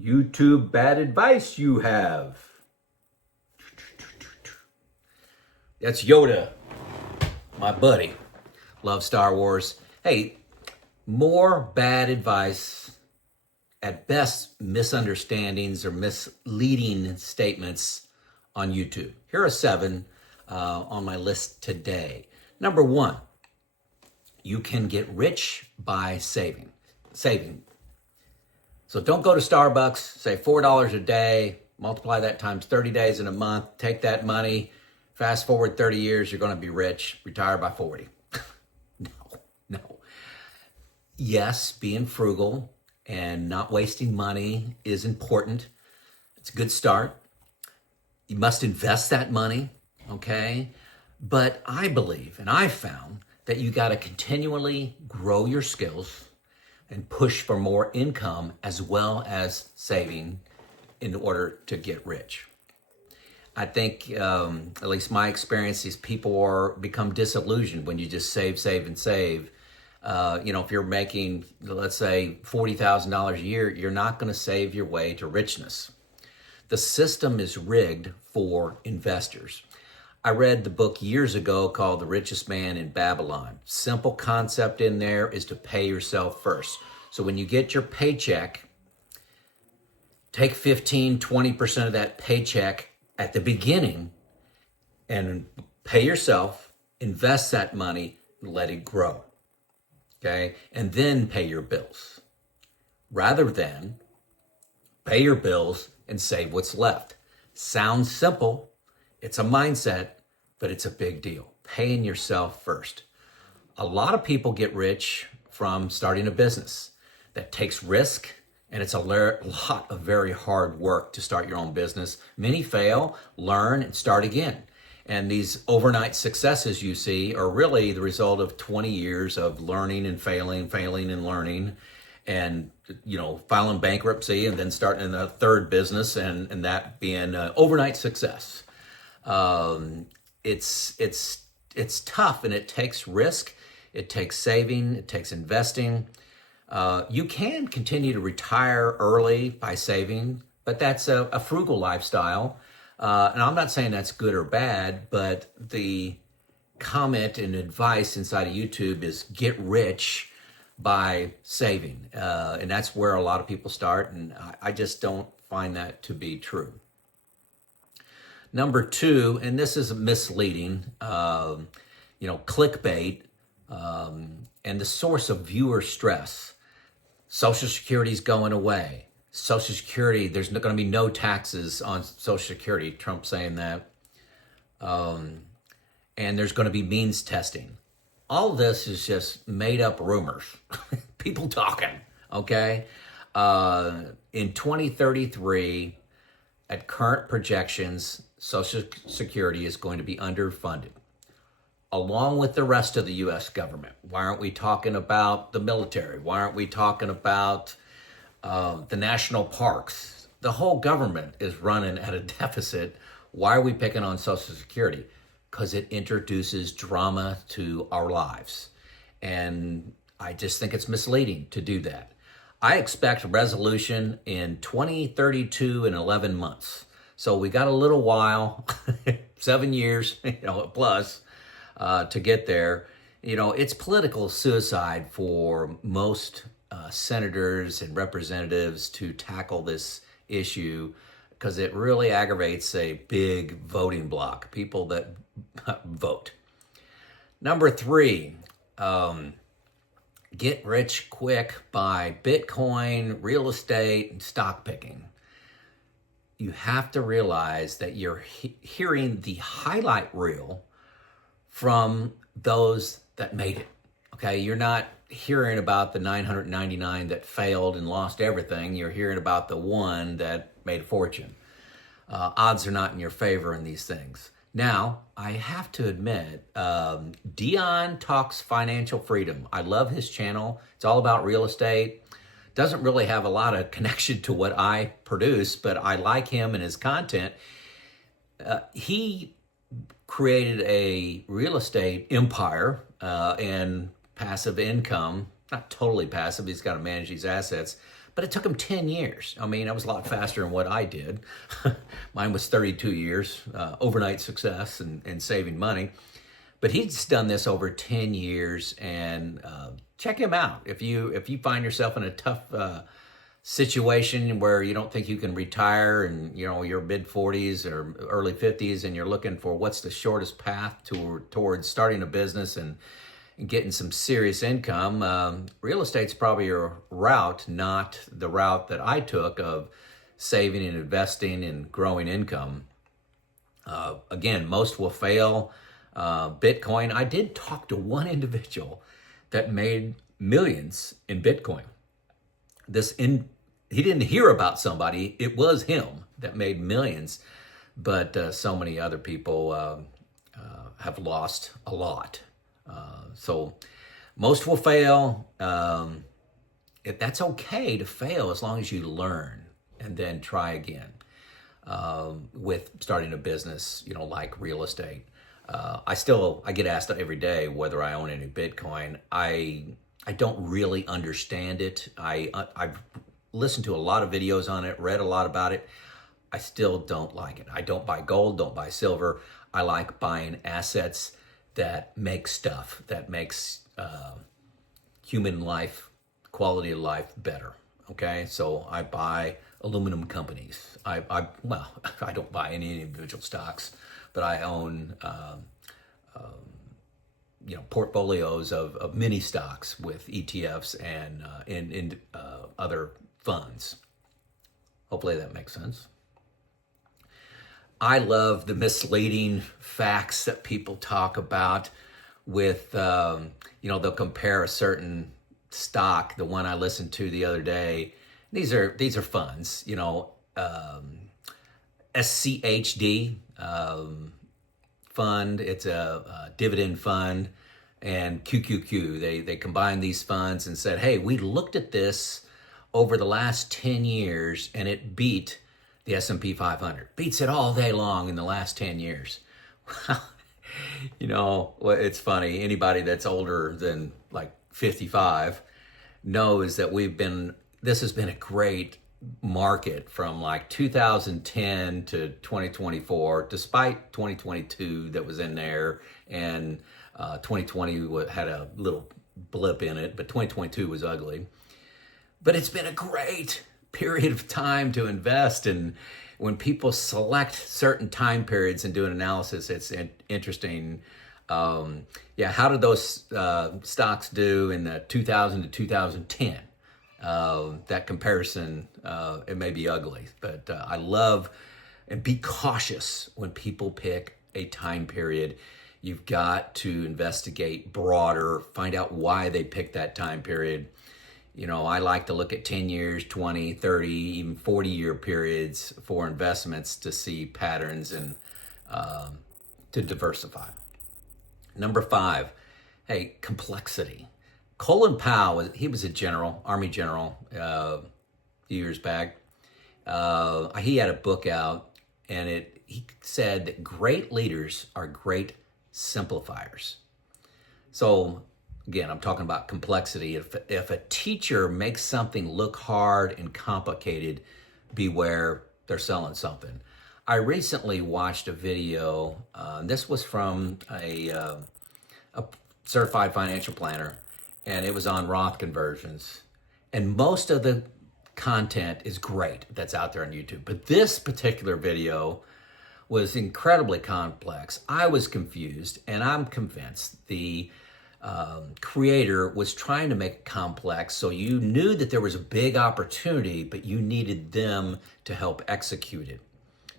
YouTube bad advice you have. That's Yoda, my buddy. Love Star Wars. Hey, more bad advice, at best misunderstandings or misleading statements on YouTube. Here are 7 on my list today. Number 1, you can get rich by saving. So don't go to Starbucks, say $4 a day, multiply that times 30 days in a month, take that money, fast forward 30 years, you're going to be rich, retire by 40. No. Yes, being frugal and not wasting money is important. It's a good start. You must invest that money, okay? But I believe, and I've found, that you got to continually grow your skills and push for more income as well as saving in order to get rich. I think, at least my experience, is people become disillusioned when you just save. If you're making, let's say, $40,000 a year, you're not going to save your way to richness. The system is rigged for investors. I read the book years ago called The Richest Man in Babylon. Simple concept in there is to pay yourself first. So when you get your paycheck, take 15, 20% of that paycheck at the beginning and pay yourself, invest that money, and let it grow. Okay? And then pay your bills. Rather than pay your bills and save what's left. Sounds simple. It's a mindset, but it's a big deal. Paying yourself first. A lot of people get rich from starting a business that takes risk, and it's a lot of very hard work to start your own business. Many fail, learn, and start again. And these overnight successes you see are really the result of 20 years of learning and failing and learning, and filing bankruptcy and then starting a third business and that being an overnight success. It's tough, and it takes risk, it takes saving, it takes investing. You can continue to retire early by saving, but that's a frugal lifestyle. And I'm not saying that's good or bad, but the comment and advice inside of YouTube is get rich by saving. And that's where a lot of people start, and I just don't find that to be true. Number 2, and this is misleading, clickbait, and the source of viewer stress. Social Security's going away. Social Security, there's going to be no taxes on Social Security. Trump saying that. And there's going to be means testing. All this is just made up rumors. People talking, okay? In 2033, at current projections, Social Security is going to be underfunded, along with the rest of the U.S. government. Why aren't we talking about the military? Why aren't we talking about the national parks? The whole government is running at a deficit. Why are we picking on Social Security? Because it introduces drama to our lives. And I just think it's misleading to do that. I expect a resolution in 2032 in 11 months. So we got a little while, 7 years, plus, to get there. It's political suicide for most senators and representatives to tackle this issue, because it really aggravates a big voting bloc, people that vote. Number 3, get rich quick by Bitcoin, real estate, and stock picking. You have to realize that you're hearing the highlight reel from those that made it, okay? You're not hearing about the 999 that failed and lost everything. You're hearing about the one that made a fortune. Odds are not in your favor in these things. Now, I have to admit, Dion talks financial freedom. I love his channel. It's all about real estate. Doesn't really have a lot of connection to what I produce, but I like him and his content. He created a real estate empire and passive income, not totally passive, he's got to manage these assets, But it took him 10 years. I mean, I was a lot faster than what I did. Mine was 32 years, overnight success and saving money. But he's done this over 10 years, and check him out. If you find yourself in a tough situation where you don't think you can retire, and you're mid 40s or early 50s, and you're looking for what's the shortest path towards starting a business and getting some serious income, real estate's probably your route, not the route that I took of saving and investing and growing income. Again, most will fail. Bitcoin, I did talk to one individual that made millions in Bitcoin. He didn't hear about somebody, it was him that made millions, but so many other people have lost a lot. So most will fail. That's okay to fail as long as you learn and then try again with starting a business, like real estate. I get asked every day whether I own any Bitcoin. I don't really understand it. I've listened to a lot of videos on it, read a lot about it. I still don't like it. I don't buy gold, don't buy silver. I like buying assets that make stuff, that makes human life, quality of life better. Okay, so I buy aluminum companies. I don't buy any individual stocks, but I own portfolios of mini stocks with ETFs and in other funds. Hopefully that makes sense. I love the misleading facts that people talk about with, they'll compare a certain stock. The one I listened to the other day, these are funds, SCHD fund. It's a dividend fund, and QQQ. They combined these funds and said, hey, we looked at this over the last 10 years and it beat the S&P 500. Beats it all day long in the last 10 years. It's funny. Anybody that's older than like 55 knows that this has been a great market from like 2010 to 2024, despite 2022 that was in there, and 2020 had a little blip in it, but 2022 was ugly. But it's been a great period of time to invest. And when people select certain time periods and do an analysis, it's interesting. How did those stocks do in the 2000 to 2010? That comparison, it may be ugly, but I love, and be cautious when people pick a time period. You've got to investigate broader, find out why they picked that time period. I like to look at 10 years, 20, 30, even 40-year periods for investments to see patterns and to diversify. Number 5, complexity. Colin Powell, he was a general, Army general, a few years back. He had a book out, and he said that great leaders are great simplifiers. So, again, I'm talking about complexity. If a teacher makes something look hard and complicated, beware, they're selling something. I recently watched a video. This was from a certified financial planner, and it was on Roth conversions. And most of the content is great that's out there on YouTube. But this particular video was incredibly complex. I was confused, and I'm convinced the creator was trying to make it complex, so you knew that there was a big opportunity, but you needed them to help execute it.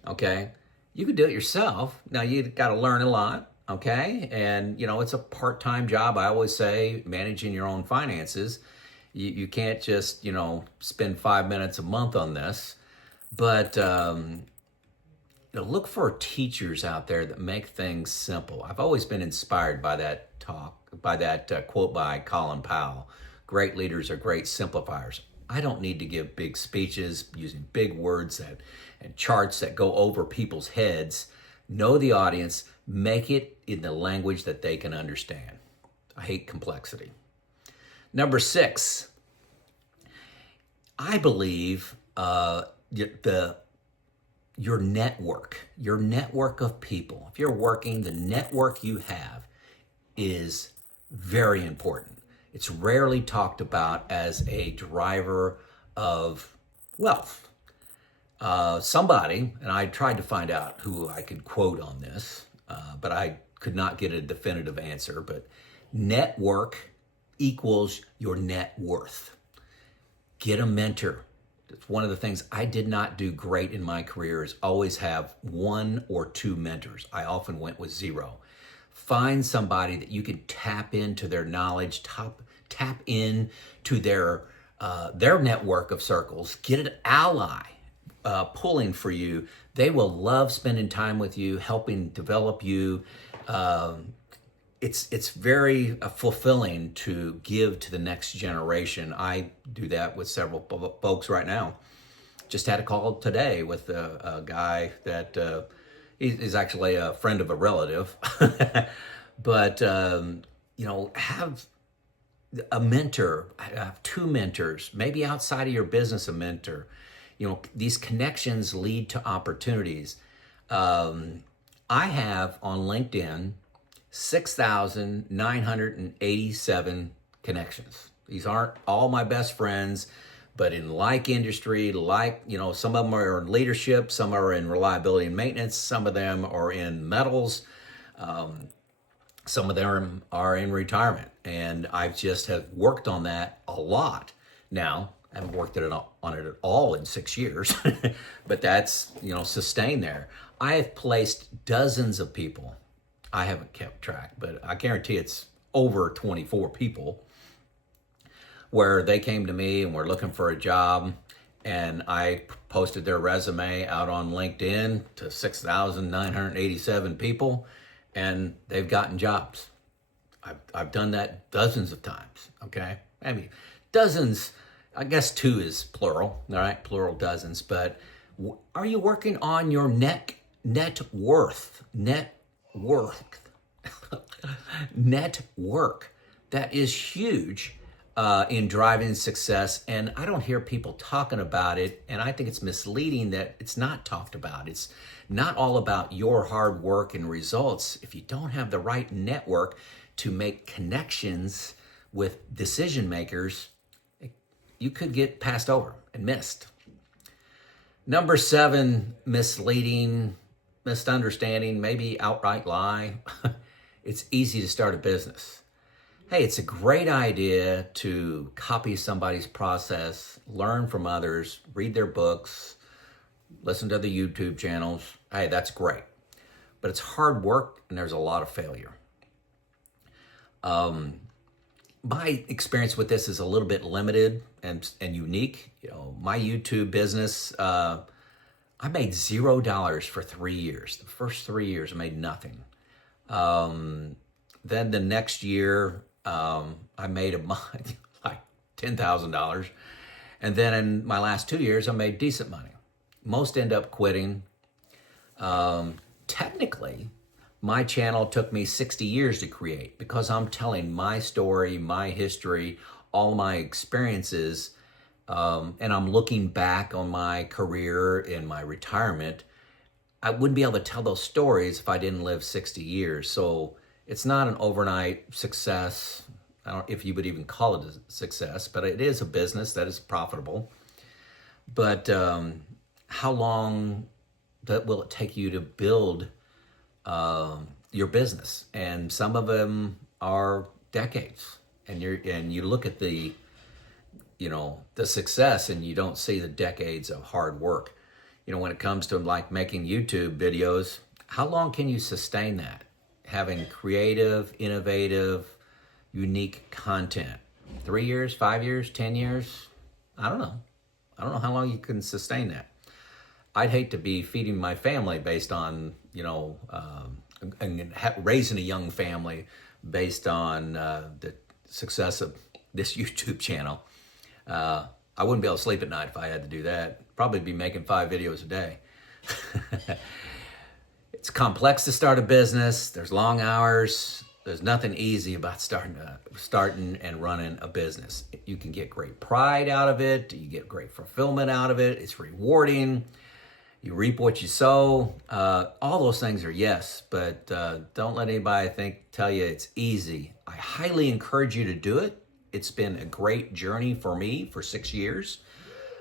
Okay? You could do it yourself. Now, you got to learn a lot, okay? And, it's a part-time job. I always say managing your own finances. You can't just, spend 5 minutes a month on this. But look for teachers out there that make things simple. I've always been inspired by that quote by Colin Powell. Great leaders are great simplifiers. I don't need to give big speeches using big words and charts that go over people's heads. Know the audience, make it in the language that they can understand. I hate complexity. Number 6, I believe your network of people, if you're working, the network you have is very important. It's rarely talked about as a driver of wealth. Somebody, and I tried to find out who I could quote on this, but I could not get a definitive answer, but network equals your net worth. Get a mentor. It's one of the things I did not do great in my career is always have one or two mentors. I often went with zero. Find somebody that you can tap into their knowledge, tap in to their network of circles. Get an ally pulling for you. They will love spending time with you, helping develop you. It's very fulfilling to give to the next generation. I do that with several folks right now. Just had a call today with a guy that he's actually a friend of a relative, but have a mentor, have two mentors, maybe outside of your business, a mentor. These connections lead to opportunities. I have on LinkedIn 6,987 connections. These aren't all my best friends, but in like industry, some of them are in leadership, some are in reliability and maintenance, some of them are in metals, some of them are in retirement. And I've just have worked on that a lot. Now, I haven't worked on it at all in 6 years, but that's, sustained there. I have placed dozens of people. I haven't kept track, but I guarantee it's over 24 people where they came to me and were looking for a job, and I posted their resume out on LinkedIn to 6,987 people, and they've gotten jobs. I've done that dozens of times, okay? I mean, dozens, I guess two is plural, all right? Plural dozens, but are you working on your net worth? Net work. That is huge in driving success, and I don't hear people talking about it, and I think it's misleading that it's not talked about. It's not all about your hard work and results. If you don't have the right network to make connections with decision makers, you could get passed over and missed. Number 7, misleading, misunderstanding, maybe outright lie. It's easy to start a business. Hey, it's a great idea to copy somebody's process, learn from others, read their books, listen to the YouTube channels. Hey, that's great. But it's hard work and there's a lot of failure. My experience with this is a little bit limited and unique. My YouTube business, I made $0 for 3 years. The first 3 years I made nothing. Then the next year, I made like $10,000. And then in my last 2 years, I made decent money. Most end up quitting. Technically, my channel took me 60 years to create because I'm telling my story, my history, all my experiences, and I'm looking back on my career and my retirement. I wouldn't be able to tell those stories if I didn't live 60 years. So it's not an overnight success. I don't know if you would even call it a success, but it is a business that is profitable. But how long will it take you to build your business? And some of them are decades. And you look at the success and you don't see the decades of hard work. When it comes to like making YouTube videos, how long can you sustain that? Having creative, innovative, unique content. 3 years, 5 years, 10 years? I don't know. I don't know how long you can sustain that. I'd hate to be feeding my family based on, raising a young family based on the success of this YouTube channel. I wouldn't be able to sleep at night if I had to do that. Probably be making 5 videos a day. It's complex to start a business. There's long hours. There's nothing easy about starting and running a business. You can get great pride out of it. You get great fulfillment out of it. It's rewarding. You reap what you sow. All those things are yes, but don't let anybody tell you it's easy. I highly encourage you to do it. It's been a great journey for me for 6 years.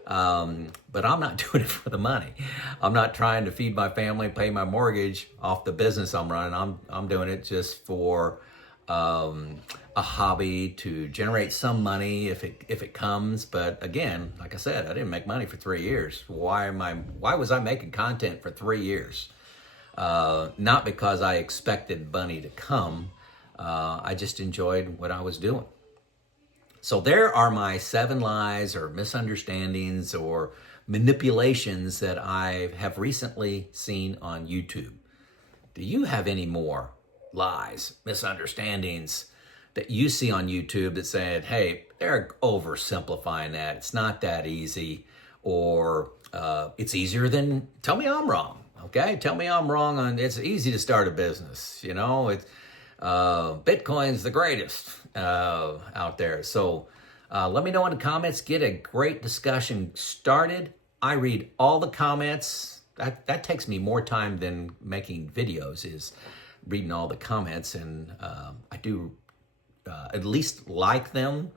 But I'm not doing it for the money. I'm not trying to feed my family, pay my mortgage off the business I'm running. I'm doing it just for a hobby to generate some money if it comes. But again, like I said, I didn't make money for 3 years. Why was I making content for 3 years? Not because I expected money to come. I just enjoyed what I was doing. So there are my 7 lies or misunderstandings or manipulations that I have recently seen on YouTube. Do you have any more lies, misunderstandings that you see on YouTube that said, hey, they're oversimplifying that. It's not that easy, or it's easier than, tell me I'm wrong. Okay, tell me I'm wrong on it's easy to start a business. You know, it's Bitcoin's the greatest out there. So let me know in the comments. Get a great discussion started. I read all the comments. That takes me more time than making videos, is reading all the comments, and I do at least like them.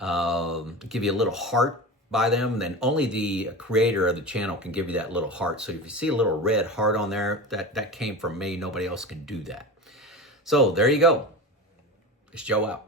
Give you a little heart by them. Then only the creator of the channel can give you that little heart. So if you see a little red heart on there, that came from me. Nobody else can do that. So there you go. It's Joe out.